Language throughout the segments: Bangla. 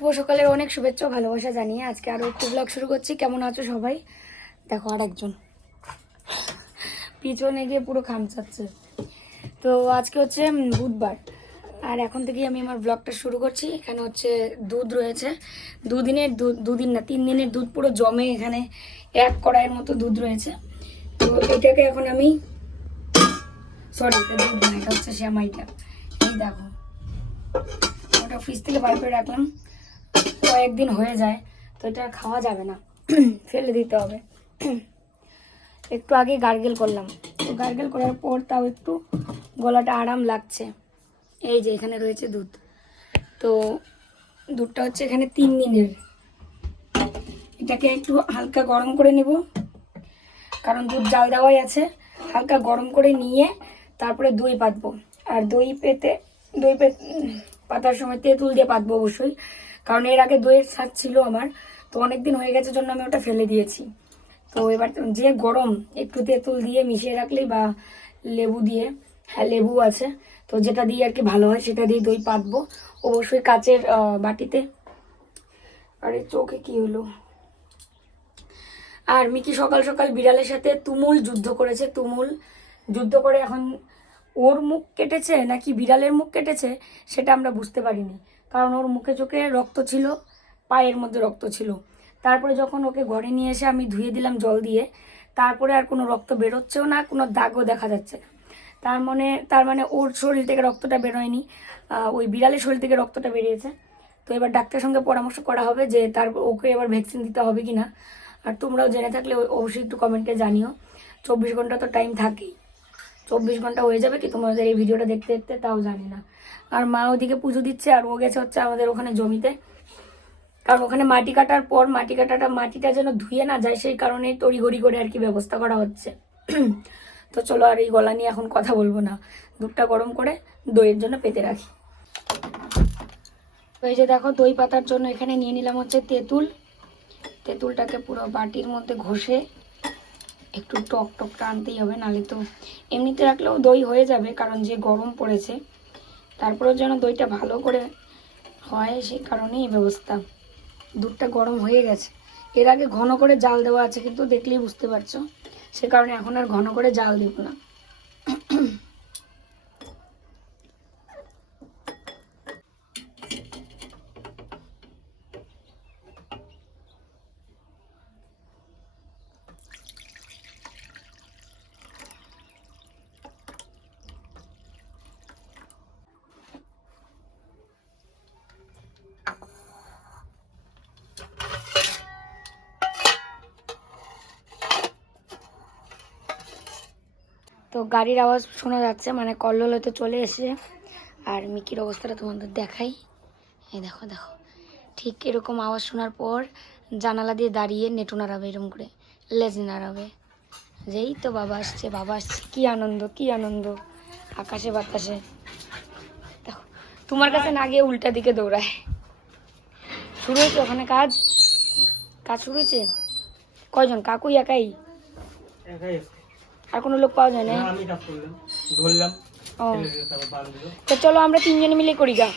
শুভ সকালের অনেক শুভেচ্ছা ভালোবাসা জানিয়ে আজকে আরও একটু ব্লগ শুরু করছি। কেমন আছো সবাই? দেখো আর একজন। পিছনে গিয়ে পুরো খামচাচ্ছে তো আজকে হচ্ছে বুধবার। আর এখন থেকেই আমি আমার ব্লগটা শুরু করছি। এখানে হচ্ছে দুধ রয়েছে। দুদিনের দুধ, দুদিন না, তিন দিনের দুধ পুরো জমে এখানে এক কড়াইয়ের মতো দুধ রয়েছে। তো এটাকে এখন আমি সরি এটা দুধ এটা হচ্ছে শ্যামাইটা। এই দেখো। ওটা ফ্রিজ থেকে বার করে রাখলাম। কয়েকদিন হয়ে যায়, তো এটা খাওয়া যাবে না। ফেলে দিতে হবে। একটু আগে গার্গেল করলাম। তো গার্গেল করার পর তাও একটু গলাটা আরাম লাগছে। এই যে এখানে রয়েছে দুধ। তো দুধটা হচ্ছে এখানে তিন দিনের। এটাকে একটু হালকা গরম করে নেব। কারণ দুধ জাল দেওয়াই আছে। হালকা গরম করে নিয়ে তারপরে দই পাতবো। আর দই পেতে দই পে পাতার সময় তেঁতুল দিয়ে পাতবো অবশ্যই। কারণ এর আগে দইয়ের স্বাদ ছিল আমার। তো অনেক দিন হয়ে গেছে জন্য আমি ওটা ফেলে দিয়েছি। তো এবার যে গরম, একটু তেঁতুল দিয়ে মিশিয়ে রাখলেই বা লেবু দিয়ে হ্যাঁ লেবু আছে। তো যেটা দিয়ে আর কি ভালো হয় সেটা দিয়ে দই পাতবো। অবশ্যই কাচের বাটিতে। আরে চোখে কি হলো? আর মিকি সকাল সকাল বিড়ালের সাথে তুমুল যুদ্ধ করেছে, তুমুল যুদ্ধ করে এখন ওর মুখ কেটেছে নাকি বিড়ালের মুখ কেটেছে সেটা আমরা বুঝতে পারিনি। কারণ ওর মুখে চোখে রক্ত ছিল, পায়ের মধ্যে রক্ত ছিল। তারপরে যখন ওকে ঘরে নিয়ে এসে আমি ধুয়ে দিলাম জল দিয়ে, তারপরে আর কোনো রক্ত বেরোচ্ছেও না, কোনো দাগও দেখা যাচ্ছে না। তার মানে তার মানে ওর শরীর থেকে রক্তটা বেরোয়নি ওই বিড়ালের শরীর থেকে রক্তটা বেরিয়েছে। তো এবার ডাক্তারের সঙ্গে পরামর্শ করা হবে যে তার, ওকে এবার ভ্যাকসিন দিতে হবে কি না আর তোমরাও জেনে থাকলে অবশ্যই একটু কমেন্টে জানিও। চব্বিশ ঘণ্টা তো টাইম থাকেই। চব্বিশ ঘণ্টা হয়ে যাবে কি তোমাদের এই ভিডিওটা দেখতে দেখতে তাও জানি না। আর মা ওদিকে পুজো দিচ্ছে আর ও গেছে হচ্ছে আমাদের ওখানে জমিতে। কারণ ওখানে মাটি কাটার পর মাটি কাটাটা মাটিটা যেন ধুয়ে না যায় সেই কারণে তড়িঘড়ি করে আর কি ব্যবস্থা করা হচ্ছে। তো চলো আর এই গলা নিয়ে এখন কথা বলব না। দুধটা গরম করে দইয়ের জন্য পেতে রাখি। তো এই যে দেখো দই পাতার জন্য এখানে নিয়ে নিলাম হচ্ছে তেঁতুল। তেঁতুলটাকে পুরো বাটির মধ্যে ঘষে একটু টক টক টানতেই হবে নালে তো এমনিতে রাখলেও দই হয়ে যাবে, কারণ যে গরম পড়েছে। তারপরেও যেন দইটা ভালো করে হয়, সেই কারণেই ব্যবস্থা। দুধটা গরম হয়ে গেছে। এর আগে ঘন করে জাল দেওয়া আছে, কিন্তু দেখলেই বুঝতে পারছ। সে কারণে এখন আর ঘন করে জাল দেবো না। তো গাড়ির আওয়াজ শোনা যাচ্ছে মানে কল্লোল হয়তো চলে এসে আর মিকির অবস্থাটা তোমাদের দেখাই। এই দেখো দেখো। ঠিক এরকম আওয়াজ শোনার পর জানালা দিয়ে দাঁড়িয়ে নেটু নাড়াবে এরকম করে, লেজ নাড়াবে। যেই তো বাবা আসছে বাবা আসছে, কী আনন্দ, কি আনন্দ। আকাশে বাতাসে। দেখো, তোমার কাছে না গিয়ে উল্টা দিকে দৌড়ায়। শুরু হয়েছে ওখানে কাজ? কাজ শুরু হয়েছে? কয়জন? কাকুই একাই? একাই আর কোনো লোক পাওয়া যায় না। আমি কাজ করলাম। ধরলাম তো চলো আমরা তিনজনে মিলে করি গা।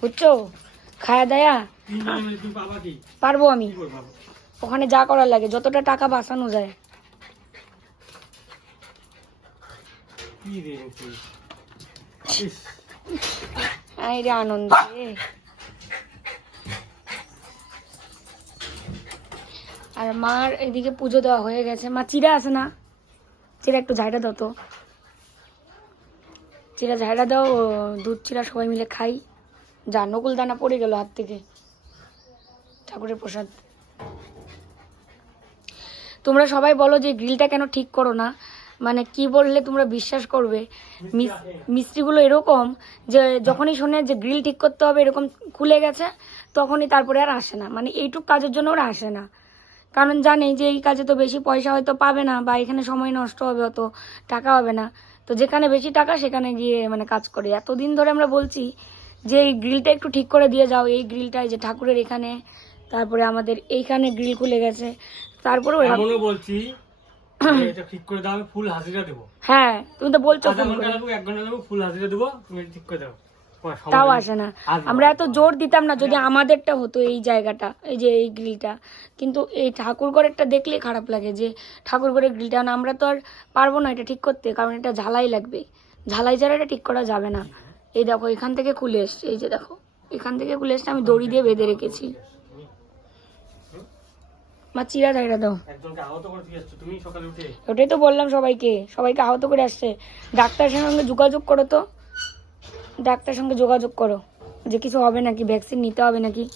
বুঝছ? খায়া দায়া। পারব আমি। ওখানে যা করার লাগে যতটা টাকা বাঁচানো যায়। কি রে তুই ইস, আই রে আনন্দ আর মার এদিকে পুজো দেওয়া হয়ে গেছে। মা চিরা আছে না? চিরা একটু ঝাইটা দাও তো। চিরা ঝাইটা দাও দুধ চিরা সবাই মিলে খাই। যা নকুল দানা পড়ে গেল হাত থেকে। ঠাকুরের প্রসাদ। তোমরা সবাই বলো যে গ্রিলটা কেন ঠিক করো না? মানে কি বললে তোমরা বিশ্বাস করবে? মিস- মিস্ত্রিগুলো এরকম যে যখনই শোনে যে গ্রিল ঠিক করতে হবে এরকম খুলে গেছে তখনই তারপরে আর আসে না। মানে এইটুক কাজের জন্য ওরা আসে না। কারণ জানে যে এই কাজে তো বেশি পয়সা হয়তো পাবে না বা এখানে সময় নষ্ট হবে অত টাকা হবে না। তো যেখানে বেশি টাকা সেখানে গিয়ে মানে কাজ করে। এতদিন ধরে আমরা বলছি যে এই গ্রিলটা একটু ঠিক করে দিয়ে যাও। এই গ্রিলটাই যে ঠাকুরের এখানে তারপরে আমাদের এইখানে গ্রিল খুলে গেছে। তারপরে বলছি এটা ঠিক করে দাও আমি ফুল হাজিরা দেবো। হ্যাঁ তুমি তো বলছো এক ঘণ্টা লাগবে ফুল হাজিরা দেবো তুমি ঠিক করে দাও। তাও আসে না। আমরা এত জোর দিতাম না যদি আমাদেরটা হতো এই জায়গাটা এই যে এই গ্রিলটা। কিন্তু এই ঠাকুর ঘরেরটা দেখলেই খারাপ লাগে যে ঠাকুর ঘরের গ্রিলটা না আমরা তো আর পারব না এটা ঠিক করতে কারণ এটা ঝালাই লাগবে। ঝালাই ছাড়া এটা ঠিক করা যাবে না। এই দেখো এখান থেকে খুলে এসছে এই যে দেখো। এখান থেকে খুলে এসছে আমি দড়ি দিয়ে বেঁধে রেখেছি। মা চিরা ধাইরা দাও। ওটাই তো বললাম সবাইকে সবাইকে আহত করে আসছে। ডাক্তারের সঙ্গে যোগাযোগ করো তো। ডাক্তারের সঙ্গে যোগাযোগ করো যে কিছু হবে নাকি ভ্যাকসিন নিতে হবে নাকি।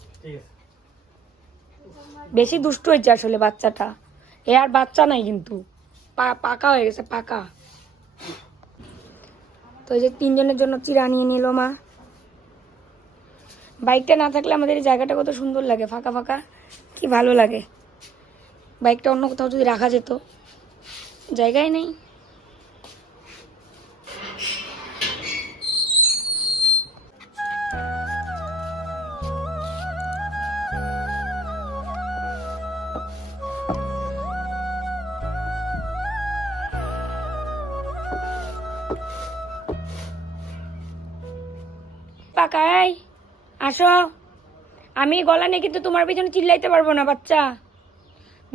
বেশি দুষ্ট হয়েছে আসলে বাচ্চাটা। এ আর বাচ্চা নাই কিন্তু। পাকা হয়ে গেছে পাকা। তো এই যে তিনজনের জন্য চিরা নিয়ে নিল মা। বাইকটা না থাকলে আমাদের এই জায়গাটা কত সুন্দর লাগে ফাঁকা ফাঁকা। কি ভালো লাগে। বাইকটা অন্য কোথাও যদি রাখা যেত। জায়গায় নেই। পাকাই আসো। আমি গলা নেই কিন্তু তোমার পিছনে চিল্লাইতে পারব না, বাচ্চা।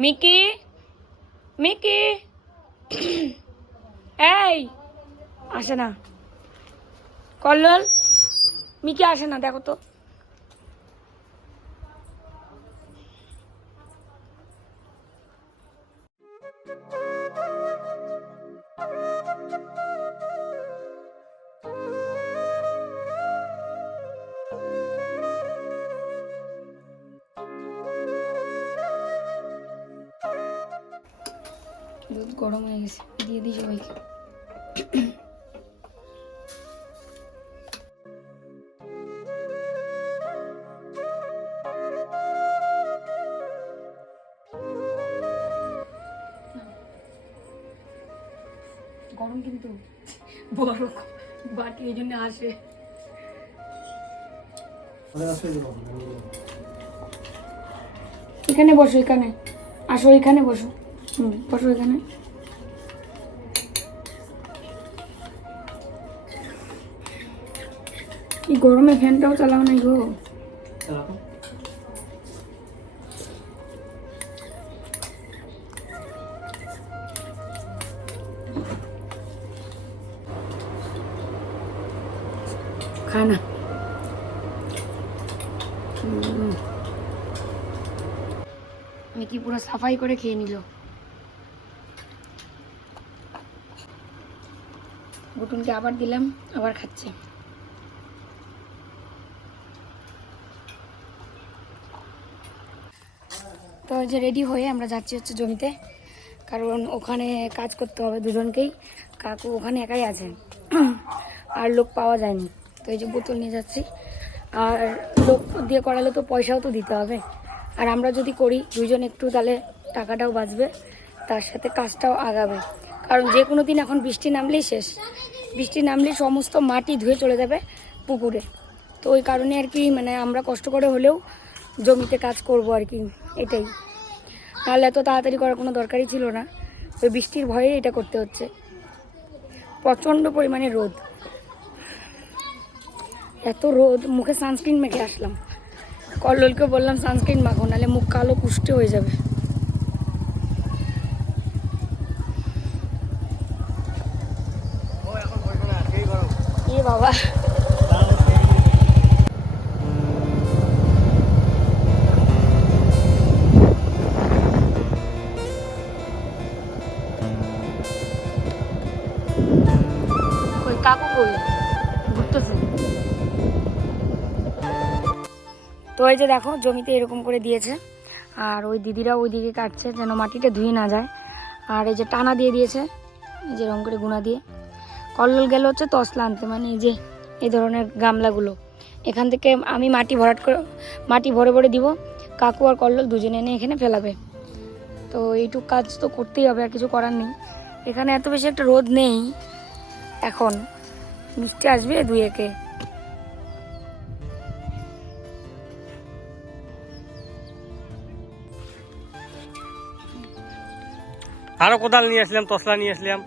Mickey Mickey. এই, আসে না। কল্লোল, মিকি আসে না, দেখো তো। দুধ গরম হয়ে গেছে দিয়ে দিই সবাইকে। গরম কিন্তু বড় বাটি এই জন্য আসে। এখানে বসো এখানে। আসো এখানে বসো। হুম বসো এখানে। কি গরমে ফ্যানটাও চালাও নাই গো। খানা হুম। মিকি পুরো সাফাই করে খেয়ে নিল? গুটুনকে আবার দিলাম, আবার খাচ্ছে। তো যে রেডি হয়ে আমরা যাচ্ছি হচ্ছে জমিতে, কারণ ওখানে কাজ করতে হবে দুজনকেই। কাকু ওখানে একাই আছেন আর লোক পাওয়া যায়নি। তো এই যে বোতল নিয়ে যাচ্ছি, আর লোক দিয়ে করালে তো পয়সাও তো দিতে হবে। আর আমরা যদি করি, দুজন একটু তাহলে টাকাটাও বাঁচবে, তার সাথে কাজটাও আগাবে। কারণ যে কোনো দিন এখন বৃষ্টি নামলেই শেষ। বৃষ্টি নামলেই সমস্ত মাটি ধুয়ে চলে যাবে পুকুরে। তো ওই কারণে আর কি মানে আমরা কষ্ট করে হলেও জমিতে কাজ করব আর কি, এটাই। নাহলে এত তাড়াতাড়ি করার কোনো দরকারই ছিল না। ওই বৃষ্টির ভয়ে এটা করতে হচ্ছে। প্রচণ্ড পরিমাণে রোদ। এত রোদ, মুখে সানস্ক্রিন মেখে আসলাম। কল্লোলকে বললাম, সানস্ক্রিন মাখো, নাহলে মুখ কালো কুষ্টে হয়ে যাবে। বাবা। কাকু তো এই যে দেখো, জমিতে এরকম করে দিয়েছে। আর ওই দিদিরা ওইদিকে কাটছে, যেন মাটিটা ধুয়ে না যায়। আর এই যে টানা দিয়ে দিয়েছে, এই যে রং করে গুণা দিয়ে। কল্লোল গেল হচ্ছে তসলা আনতে মানে এই যে, এই ধরনের গামলাগুলো। এখান থেকে আমি মাটি ভরাট করে, মাটি ভরে ভরে দিব। কাকু আর কল্লোল দুজনে এনে এখানে ফেলাবে। তো এইটুক কাজ তো করতেই হবে, আর কিছু করার নেই। এখানে এত বেশি একটা রোদ নেই। এখন বৃষ্টি আসবে দুই একে। আরও কোদাল নিয়ে আসলাম, তসলা নিয়ে আসলাম।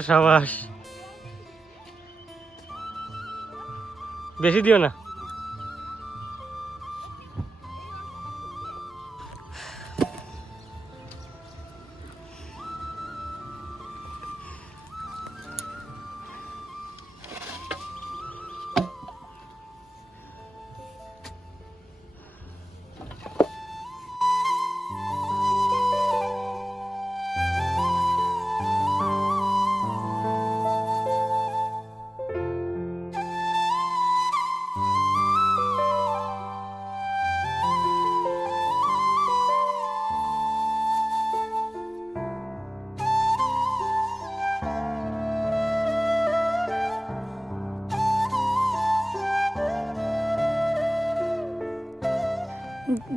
সাবাস। বেশি দিও না।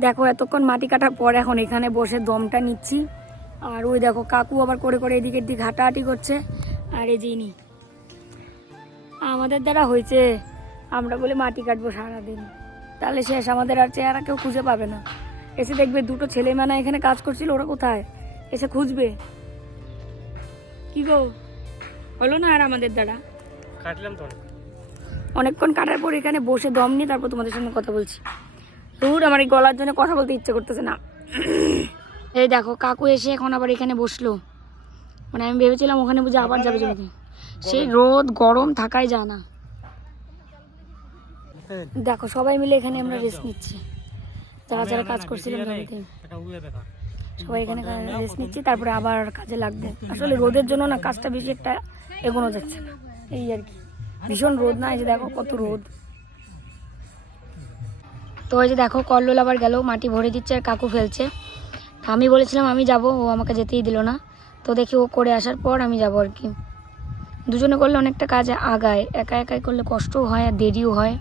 দেখো এতক্ষণ মাটি কাটার পর এখন এখানে বসে দমটা নিচ্ছি। আর ওই দেখো কাকু আবার করে করে এদিকের দিক হাঁটাহাঁটি করছে। আর এই যিনি আমাদের দ্বারা হয়েছে আমরা বলে মাটি কাটবো সারাদিন। তাহলে শেষ আমাদের আর চেহারা কেউ খুঁজে পাবে না। এসে দেখবে দুটো ছেলে মেনা এখানে কাজ করছিল ওরা কোথায়? এসে খুঁজবে। কি গো? হলো না আর আমাদের দ্বারা? কাটলাম তো অনেকক্ষণ কাটার পর এখানে বসে দম নিয়ে তারপর তোমাদের সঙ্গে কথা বলছি। দূর আমার এই গলার জন্য কথা বলতে ইচ্ছে করতেছে না। এই দেখো কাকু এসে এখন আবার এখানে বসল। মানে আমি ভেবেছিলাম ওখানে বুঝে আবার যাবে জমিতে সেই রোদ গরম থাকাই যায় না। দেখো সবাই মিলে এখানে আমরা রেস্ট নিচ্ছি। যারা যারা কাজ করছিলাম জমিতে সবাই এখানে রেস্ট নিচ্ছি তারপরে আবার কাজে লাগবে। আসলে রোদের জন্য না কাজটা বেশি একটা এগোনো যাচ্ছে না। এই আর কি। ভীষণ রোদ না এই যে দেখো কত রোদ। তো ওই যে দেখো, কল্লোল আবার গেল, মাটি ভরে দিচ্ছে আর কাকু ফেলছে। আমি বলেছিলাম, আমি যাব, ও আমাকে যেতেই দিল না। তো দেখি ও করে আসার পর আমি যাব আর কি। দুজনে করলে অনেকটা কাজ আগায়। একা একাই করলে কষ্টও হয় আর দেরিও হয়।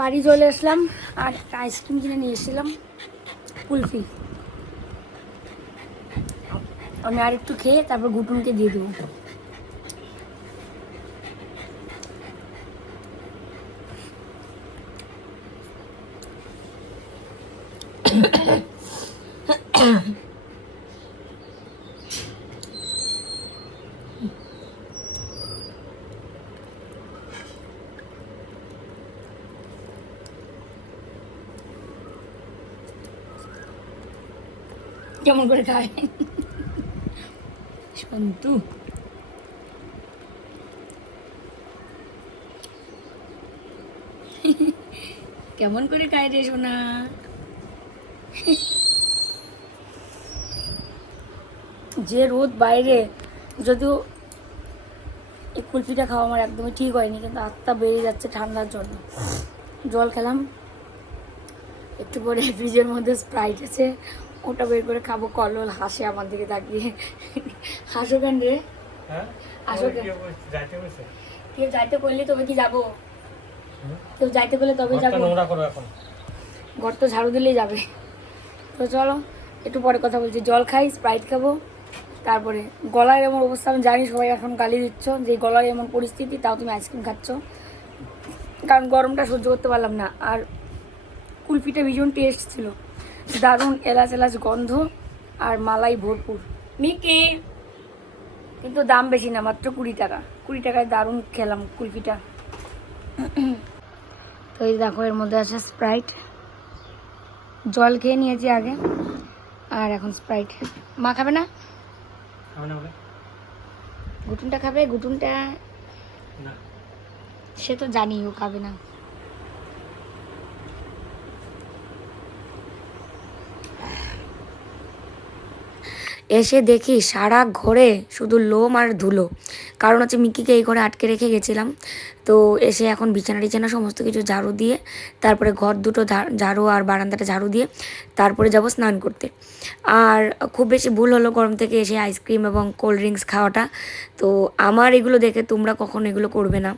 বাড়ি চলে আসলাম আর আইসক্রিম কিনে নিয়ে এসেছিলাম, কুলফি। আমি আর একটু খেয়ে তারপর গুটুনকে দিয়ে দেবো। কেমন করে খায়? সন্তু কেমন করে খায় রে সোনা? যে রোদ বাইরে যদিও এই কুলফিটা খাওয়া আমার একদমই ঠিক হয়নি কিন্তু আত্মা বেড়ে যাচ্ছে ঠান্ডার জন্য। জল খেলাম। একটু পরে ফ্রিজের মধ্যে স্প্রাইট আছে। ওটা বের করে খাব কলল হাসে আমার দিকে তাকিয়ে। হাসো কেন রে? হ্যাঁ? আসো কেন? কেউ যাইতে করলে তবে কি যাব? কেউ যাইতে করলে তবে যাব। ঘর তো ঝাড়ু দিলেই যাবে। তো চলো একটু পরে কথা বলছি। জল খাই স্প্রাইট খাব তারপরে গলার এমন অবস্থা আমি জানি সবাই এখন গালি দিচ্ছ যে গলার এমন পরিস্থিতি তাও তুমি আইসক্রিম খাচ্ছ। কারণ গরমটা সহ্য করতে পারলাম না আর কুলফিটা ভীষণ টেস্ট ছিল। দারুণ এলাচ এলাচ গন্ধ আর মালাই ভরপুর। মিকি! কিন্তু দাম বেশি না মাত্র কুড়ি টাকা। কুড়ি টাকায় দারুণ খেলাম কুলফিটা। তো এই দেখো এর মধ্যে আছে স্প্রাইট। জল খেয়ে নিয়েছি আগে আর এখন স্প্রাইট। মা খাবে না? গুটুনটা খাবে? গুটুনটা সে তো জানি ও খাবে না। এসে দেখি সারা ঘরে শুধু লোম আর ধুলো। কারণ হচ্ছে মিকিকে এই ঘরে আটকে রেখে গেছিলাম। তো এসে এখন বিছানা টিছানা সমস্ত কিছু ঝাড়ু দিয়ে, তারপরে ঘর দুটো ঝাড়ু আর বারান্দাটা ঝাড়ু দিয়ে, তারপরে যাব স্নান করতে। আর খুব বেশি ভুল হলো গরম থেকে এসে আইসক্রিম এবং কোল্ড ড্রিঙ্কস খাওয়াটা। তো আমার এগুলো দেখে তোমরা কখনো এগুলো করবে না।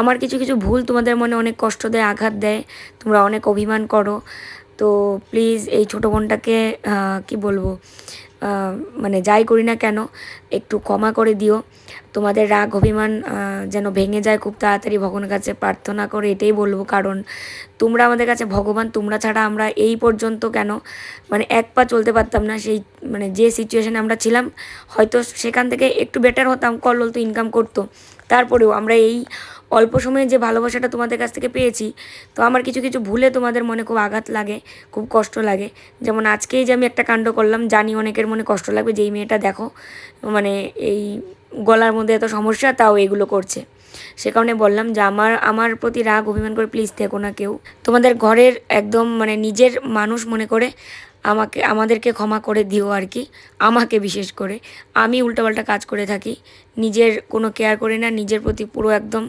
আমার কিছু কিছু ভুল তোমাদের মনে অনেক কষ্ট দেয়, আঘাত দেয়। তোমরা অনেক অভিমান করো। তো প্লিজ এই ছোটো বোনটাকে কি বলব? মানে যাই করি না কেন, একটু ক্ষমা করে দিও। তোমাদের রাগ, অভিমান যেন ভেঙে যায় খুব তাড়াতাড়ি ভগবানের কাছে প্রার্থনা করে এটাই বলব। কারণ তোমরা আমাদের কাছে ভগবান, তোমরা ছাড়া আমরা এই পর্যন্ত কেন মানে এক পা চলতে পারতাম না সেই মানে যে সিচুয়েশানে আমরা ছিলাম, হয়তো সেখান থেকে একটু বেটার হতাম, কল্লোল তো ইনকাম করতো। তারপরেও আমরা এই অল্প সময়ে যে ভালোবাসাটা তোমাদের কাছ থেকে পেয়েছি, তো আমার কিছু কিছু ভুলে তোমাদের মনে খুব আঘাত লাগে, খুব কষ্ট লাগে। যেমন আজকেই যে আমি একটা কাণ্ড করলাম, জানি অনেকের মনে কষ্ট লাগবে যে এই মেয়েটা দেখো মানে এই গলার মধ্যে এত সমস্যা, তাও এগুলো করছে। সে কারণে বললাম যে আমার আমার প্রতি রাগ, অভিমান করে প্লিজ থেকো না কেউ। তোমাদের ঘরের একদম মানে নিজের মানুষ মনে করে আমাকে, আমাদেরকে ক্ষমা করে দিও আর কি। আমাকে বিশেষ করে। আমি উল্টোপাল্টা কাজ করে থাকি। নিজের কোনো কেয়ার করি না। নিজের প্রতি পুরো একদম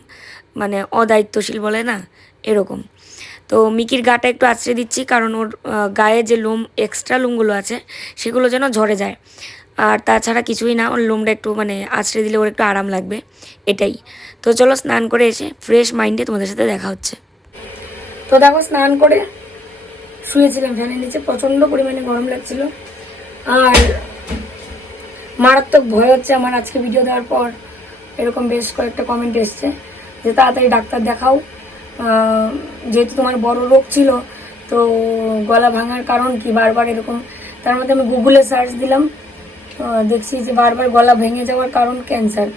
মানে অদায়িত্বশীল বলে না? এরকম। তো মিকির গাটা একটু আছড়ে দিচ্ছি কারণ ওর গায়ে যে লোম এক্সট্রা লোমগুলো আছে, সেগুলো যেন ঝরে যায়। আর তাছাড়া কিছুই না, ওর লোমটা একটু মানে আছড়ে দিলে ওর একটু আরাম লাগবে। এটাই। তো চলো স্নান করে এসে ফ্রেশ মাইন্ডে তোমাদের সাথে দেখা হচ্ছে। তো দেখো স্নান করে শুয়েছিলাম ফ্যানের নিচে, প্রচণ্ড পরিমাণে গরম লাগছিল। আর মারাত্মক ভয় হচ্ছে আমার আজকে ভিডিও দেওয়ার পর। এরকম বেশ কয়েকটা কমেন্ট এসছে যে, তাড়াতাড়ি ডাক্তার দেখাও। যেহেতু তোমার বড় রোগ ছিল, তো গলা ভাঙার কারণ কি বারবার এরকম? তার মধ্যে আমি গুগলে সার্চ দিলাম। দেখছি যে বারবার গলা ভেঙে যাওয়ার কারণ ক্যান্সার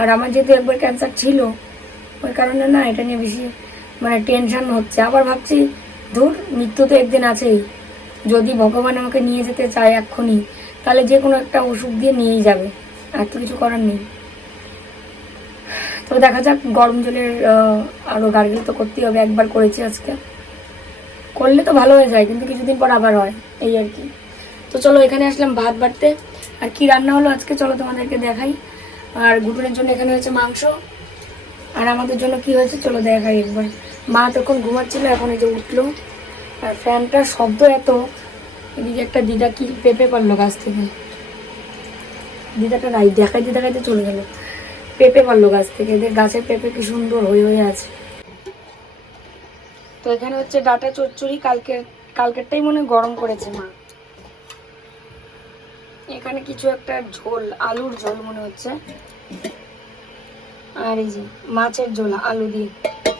আর আমার যেহেতু একবার ক্যান্সার ছিল, ওই কারণে না এটা নিয়ে বেশি মানে টেনশন হচ্ছে। আবার ভাবছি ধুর, মৃত্যু তো একদিন আছেই। যদি ভগবান আমাকে নিয়ে যেতে চায় এক্ষুনি, তাহলে যে কোনো একটা ওষুধ দিয়ে নিয়েই যাবে। আর তো কিছু করার নেই। তো দেখা যাক, গরম জলের আরও আরও গার্গেল তো করতেই হবে, একবার করেছি আজকে। করলে তো ভালো হয়ে যায়, কিন্তু কিছুদিন পর আবার হয়, এই আর কি। তো চলো, এখানে আসলাম ভাত বাড়তে। আর কি রান্না হলো আজকে, চলো তোমাদেরকে দেখাই। আর গুটুনের জন্য এখানে হয়েছে মাংস। আর আমাদের জন্য কি হয়েছে, চলো দেখাই একবার। মা তখন ঘুমাচ্ছিল, এখন এই যে উঠল। আর ফ্যানটার শব্দ এত, এদিকে একটা দিদা কি পেঁপে পারল গাছ থেকে। দিদাটা নাই, দেখাইতে দেখাইতে চলে গেল। পেঁপে পারল গাছ থেকে, এদের গাছের পেঁপে কি সুন্দর হয়ে হয়ে আছে। তো এখানে হচ্ছে ডাটা চচ্চড়ি, কালকে, কালকেরটাই মনে গরম করেছে মা। এখানে কিছু একটা ঝোল, আলুর ঝোল মনে হচ্ছে। আর এই যে মাছের ঝোল, আলু দিয়ে।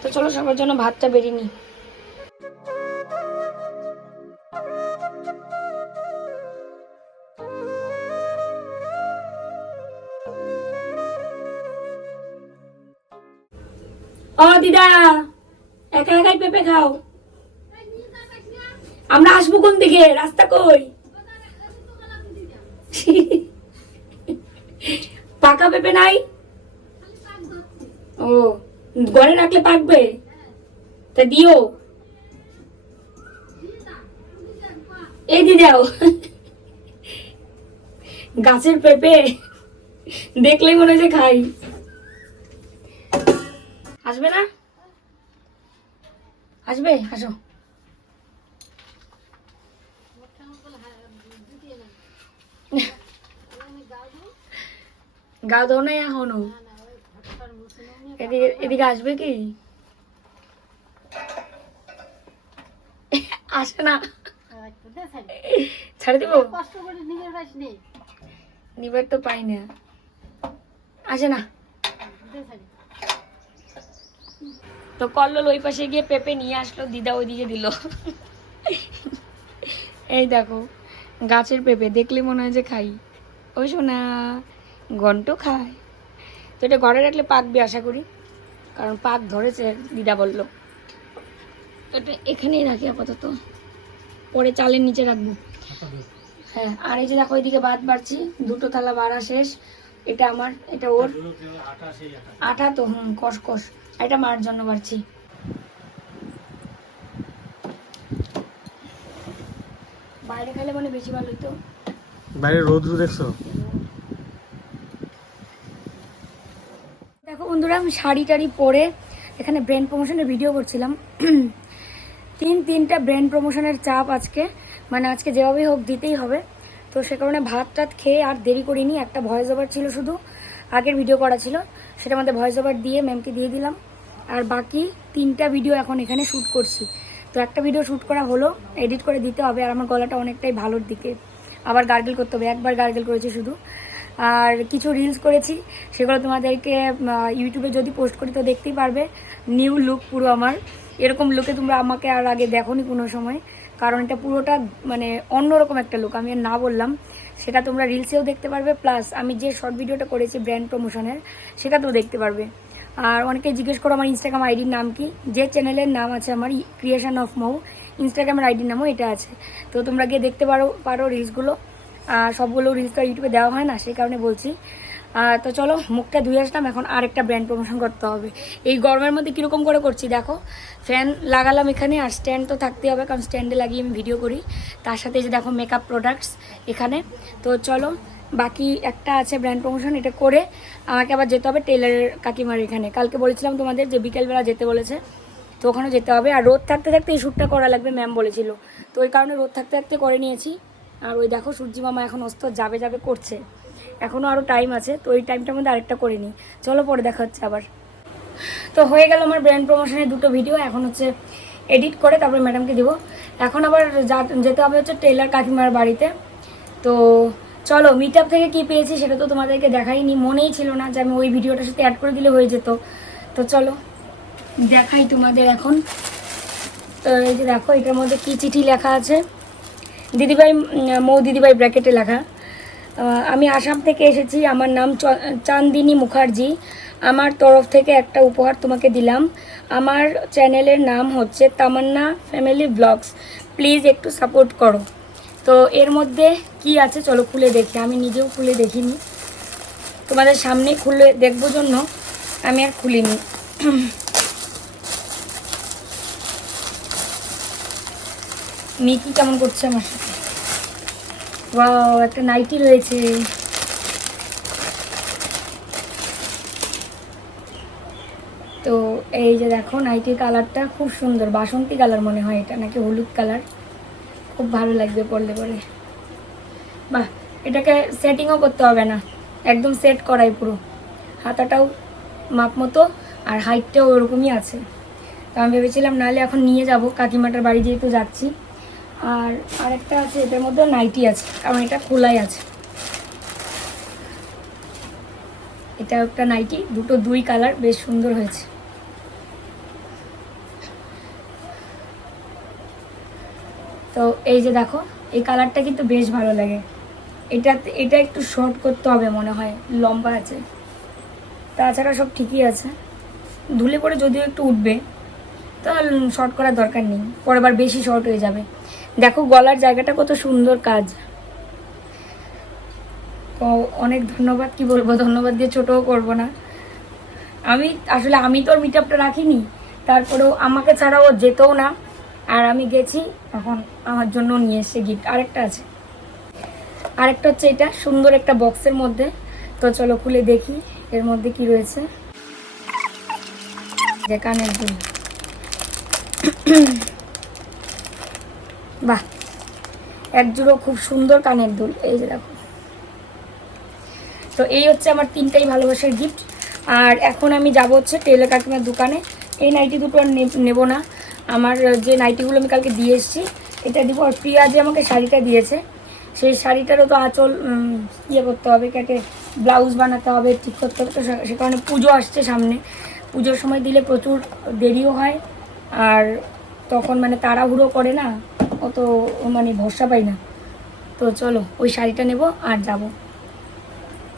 তো চলো সবার জন্য ভাতটা বেরিয়ে নি ও, দিদা, একা একাই পেঁপে খাও। আমরা আসব কোন দিকে? রাস্তা কই? পাকা পেঁপে নাই? ও, ঘরে রাখলে পাকবে? তা দিও। এই দি দাও গাছের পেঁপে দেখলেই মনে হচ্ছে খাই। আসবে না? আসবে? আসো। গা দাও না এখনও। এদিকে এদিকে আসবে কি? আসে না। ছাড়ে দিব? নিবার তো পাই না। আসে না। তো কল্লোল ওই পাশে গিয়ে পেঁপে নিয়ে আসলো দিদা ওইদিকে দিল। এই দেখো গাছের পেঁপে দেখলে মনে হয় যে খাই। ওই শোনা ঘন্ট খায়। তো এটা ঘরে রাখলে পাকবে আশা করি কারণ পাক ধরেছে দিদা বলল। তো এটা এখানেই রাখি আপাতত। পরে চালের নিচে রাখব। হ্যাঁ আর এই যে দেখো ওইদিকে বাদ বাড়ছি দুটো থালা বাড়া শেষ। এটা আমার এটা ওর। আটা আটা। তো হুম আর এটা মার জন্য বাড়ছি বাইরে খেলে মানে বেশি ভালো হতো বাইরে রোদ রোদ দেখছ? দেখো বন্ধুরা আমি শাড়ি টাড়ি পরে এখানে ব্র্যান্ড প্রমোশনের ভিডিও করছিলাম। তিন তিনটা ব্র্যান্ড প্রমোশনের চাপ আজকে। মানে আজকে যেভাবেই হোক দিতেই হবে। তো সে কারণে ভাত টাত খেয়ে আর দেরি করিনি একটা ভয়েস ওভার ছিল শুধু। আগের ভিডিও করা ছিল সেটা আমাদের ভয়েস ওভার দিয়ে ম্যামকে দিয়ে দিলাম। আর বাকি তিনটা ভিডিও এখন এখানে শ্যুট করছি। তো একটা ভিডিও শ্যুট করা হলো এডিট করে দিতে হবে আর আমার গলাটা অনেকটাই ভালোর দিকে। আবার গার্গেল করতে হবে, একবার গার্গেল করেছি শুধু। আর কিছু রিলস করেছি, সেগুলো তোমাদেরকে ইউটিউবে যদি পোস্ট করি তো দেখতেই পারবে। নিউ লুক পুরো আমার। এরকম লুকে তোমরা আমাকে আর আগে দেখোনি কোনো সময়। কারণ এটা পুরোটা মানে অন্যরকম একটা লুক আমি না বললাম। সেটা তোমরা রিলসেও দেখতে পারবে প্লাস আমি যে শর্ট ভিডিওটা করেছি ব্র্যান্ড প্রমোশনের সেটা সেটাতেও দেখতে পারবে। আর অনেকে জিজ্ঞেস করো আমার ইনস্টাগ্রাম আইডির নাম কি? যে চ্যানেলের নাম আছে আমার ক্রিয়েশন অফ মৌ ইনস্টাগ্রামের আইডির নামও এটা আছে। তো তোমরা গিয়ে দেখতে পারো পারো রিলসগুলো আর সবগুলো রিলস তো ইউটিউবে দেওয়া হয় না, সেই কারণে বলছি। তো চলো, মুখটা ধুয়ে আসলাম, এখন আরেকটা ব্র্যান্ড প্রমোশন করতে হবে। এই গরমের মধ্যে কীরকম করে করছি দেখো ফ্যান লাগালাম এখানে, আর স্ট্যান্ড তো থাকতে হবে, কারণ স্ট্যান্ডে লাগিয়ে আমি ভিডিও করি। তার সাথে যে দেখো মেকআপ প্রোডাক্টস এখানে। তো চলো বাকি একটা আছে ব্র্যান্ড প্রমোশন এটা করে আমাকে আবার যেতে হবে টেলারের কাকিমার এখানে। কালকে বলেছিলাম তোমাদের যে বিকেলবেলা যেতে বলেছে, তো ওখানেও যেতে হবে। আর রোদ থাকতে থাকতে এই শ্যুটটা করা লাগবে ম্যাম বলেছিল। তো ওই কারণে রোদ থাকতে থাকতে করে নিয়েছি। আর ওই দেখো সূর্যি মামা এখন অস্ত, যাবে যাবে করছে। এখনও আরও টাইম আছে, তো ওই টাইমটার মধ্যে আরেকটা করে নিই। চলো পরে দেখা হচ্ছে আবার। তো হয়ে গেল আমার ব্র্যান্ড প্রমোশনের দুটো ভিডিও এখন হচ্ছে এডিট করে তারপরে ম্যাডামকে দিব। এখন আবার যেতে হবে হচ্ছে টেলার কাকিমার বাড়িতে। তো চলো মিট আপ থেকে কী পেয়েছি সেটা তো তোমাদেরকে দেখাইনি, মনেই ছিল না যে আমি ওই ভিডিওটার সাথে অ্যাড করে দিলে হয়ে যেত। তো চলো, দেখাই তোমাদের এখন। তো এই যে দেখো, এটার মধ্যে কী চিঠি লেখা আছে? দিদিভাই মৌ দিদিভাই ব্র্যাকেটে লেখা। আমি আসাম থেকে এসেছি, আমার নাম চান্দিনী মুখার্জি। আমার তরফ থেকে একটা উপহার তোমাকে দিলাম। আমার চ্যানেলের নাম হচ্ছে তামান্না ফ্যামিলি ব্লগস প্লিজ একটু সাপোর্ট করো। তো এর মধ্যে কি আছে? চলো খুলে দেখি। আমি নিজেও খুলে দেখিনি। তোমাদের সামনে খুলে দেখব জন্য। আমি আর খুলিনি। মিকি কেমন করছে আমার সাথে? একটা নাইটি রয়েছে। তো এই যে দেখো, নাইটির কালারটা খুব সুন্দর। বাসন্তী কালার মনে হয় এটা, নাকি হলুদ কালার? খুব ভালো লাগবে পড়লে পরে বাহ, এটাকে সেটিংও করতে হবে না। একদম সেট করাই পুরো। হাতাটাও মাপ মতো আর হাইটটাও ওরকমই আছে। তো আমি ভেবেছিলাম নাহলে এখন নিয়ে যাব, কাকিমাটার বাড়ি যেহেতু যাচ্ছি। আর আরেকটা আছে, এটার মধ্যে নাইটি আছে, কারণ এটা খোলাই আছে। এটা একটা নাইটি দুটো দুই কালার বেশ সুন্দর হয়েছে তো এই যে দেখো, এই কালারটা কিন্তু বেশ ভালো লাগে। এটা এটা একটু শর্ট করতে হবে মনে হয়, লম্বা আছে। তাছাড়া সব ঠিকই আছে। ধুলে পরে যদিও একটু উঠবে তো শর্ট করার দরকার নেই। পরে আবার বেশি শর্ট হয়ে যাবে। দেখো গলার জায়গাটা কত সুন্দর কাজ। অনেক ধন্যবাদ, কি বলব, ধন্যবাদ দিয়ে ছোটও করব না। আমি, আসলে আমি তো মিট আপটা রাখিনি, তারপরেও আমাকে ছাড়াও যেতেও না। আর আমি গেছি, এখন আমার জন্য নিয়ে এসে গিফট আরেকটা আছে। আরেকটা হচ্ছে এটা, সুন্দর একটা বক্সের মধ্যে। তো চলো খুলে দেখি, এর মধ্যে কি রয়েছে। যে কানের দুল। বাহ! এক জুড়ো খুব সুন্দর কানের দুল, এই যে দেখো। তো এই হচ্ছে আমার তিনটাই ভালোবাসার গিফট আর এখন আমি যাব হচ্ছে টেলার কাকিমার দোকানে। এই নাইটি দুটো আর নেব না। আমার যে নাইটিগুলো আমি কালকে দিয়ে এসেছি, এটা দিব আর প্রিয়া যে আমাকে শাড়িটা দিয়েছে। সেই শাড়িটারও তো আঁচল ইয়ে করতে হবে কেটে ব্লাউজ বানাতে হবে, ঠিক করতে হবে। তো সে- কারণে পুজো আসছে সামনে। পুজোর সময় দিলে প্রচুর দেরিও হয়, আর তখন মানে তাড়াহুড়ো করে না, অত মানে ভরসা পাই না। তো চলো, ওই শাড়িটা নেব আর যাব।